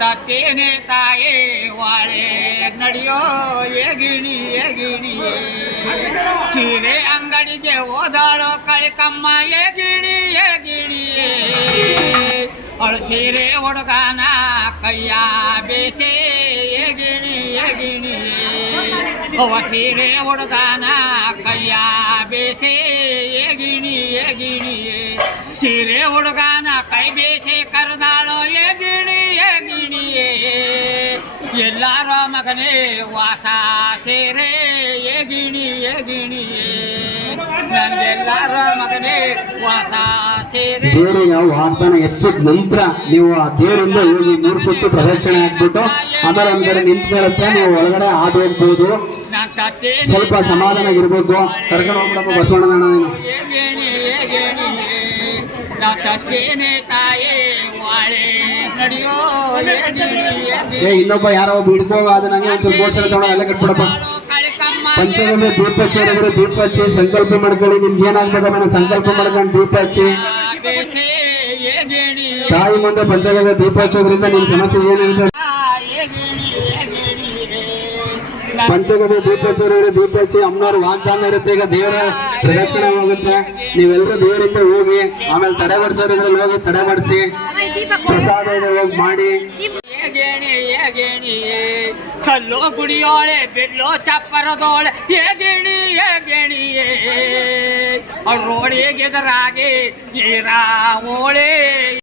ತತ್ತೇನೆ ತಾಯೇ ವಾಳೆ ನಡೆಯೋ ಏಗಿಣಿ ಏಗಿಣಿಯೇ ಸೀರೆ ಅಂಗಡಿಗೆ ಹೋದಾಳೋ ಕಳಿಕಮ್ಮ ಏಗಿಣಿ ಏಗಿಣಿಯೇ ಅವಳು ಸೀರೆ ಹುಡುಗನ ಕೈಯ ಬೇಸೆ ಏಗಿಣಿ ಏಗಿಣಿಯೇ ಅವ ಸೀರೆ ಹುಡುಗನ ಕೈಯ ಬೇಸೆ ಏಗಿಣಿ ಏಗಿಣಿಯೇ ಸೀರೆ ಹುಡುಗನ ಕೈ ಬೇಸೆ ಕರೆದಾಳೋ ಏಗಿಣಿ ಏಗಿಣಿಯೇ ಎಲ್ಲಾರ ಮಗನೇ ವಾಸ ಸೇರೆ ಏಗಿಣಿ ಏಗಿಣಿಯೇ ನನಗೆಲ್ಲಾರ ಮಗನೇ ವಾಸ ಸೇರೆ. ದೇವರಿಗೆ ವಾಗ್ದಾನ ಎತ್ತಿದ ನಂತರ ನೀವು ಆ ದೇವರಿಂದ ಹೋಗಿ 3 ಸುತ್ತು ಪ್ರದಕ್ಷಿಣೆ ಹಾಕ್ಬಿಟ್ಟು ಆಮೇಲೆ ಒಂದ್ ಕಡೆ ನಿಂತ್ಕೊಳ್ಳುತ್ತೆ, ನೀವು ಒಳಗಡೆ ಹಾದು ಹೋಗ್ಬೋದು. ಸ್ವಲ್ಪ ಸಮಾಧಾನ ಇರ್ಬೇಕು. ಕರ್ಕೊಂಡು ಹೋಗ್ಬಿಡಪ್ಪ ಬಸವಣ್ಣ. ಇನ್ನೊಬ್ಬ ಯಾರೋ ಒಬ್ಬ ಹಿಡ್ಕೋಗ ಅದು ನಂಗೆ ಒಂಚೂರು ಗೋಚರ ತಗೊಂಡು ಅಲ್ಲೇ ಕಟ್ಬಿಡಪ್ಪ. ಪಂಚಗವ್ಯ ದೀಪ ಹಚ್ಚಿದ್ರೆ ದೀಪ ಹಚ್ಚಿ ಸಂಕಲ್ಪ ಮಾಡ್ಕೊಳ್ಳಿ. ನಿಮ್ಗೆ ಏನಾಗ್ಬೇಕು ಅದನ್ನ ಸಂಕಲ್ಪ ಮಾಡ್ಕೊಂಡು ದೀಪ ಹಚ್ಚಿ ತಾಯಿ ಮುಂದೆ ಪಂಚಗವ್ಯ ದೀಪ ಹಚ್ಚೋದ್ರಿಂದ ನಿಮ್ ಸಮಸ್ಯೆ ಏನಿರುತ್ತೆ. ಪಂಚಗವ್ಯ ದೀಪ ಹಚ್ಚೋದ್ರೆ ದೀಪ ಹಚ್ಚಿ ಅಮ್ಮನವ್ರ ವಾಗ್ದಾನ ಇರುತ್ತೆ. ಈಗ ದೇವರ ಪ್ರದಕ್ಷಿಣೆ ಹೋಗುತ್ತೆ. ನೀವೆಲ್ಲರೂ ದೇವರಿಂದ ಹೋಗಿ ಆಮೇಲೆ ತಡೆ ಬಡಿಸೋದ್ರಲ್ಲಿ ಹೋಗಿ ತಡೆ ಬಡಿಸಿ ಪ್ರಸಾದ ಇದೆ ಹೋಗಿ ಮಾಡಿ. ಕಲ್ಲೋ ಗುಡಿಯೋಳೆ ಬೆಲ್ಲೋ ಚಪ್ಪರದೋಳೆ ಏಗಿಣಿ ಏಗಿಣಿಯೇ ರೋಡಿಗೆದರಾಗೆ ಈರಾ ಓಳೆ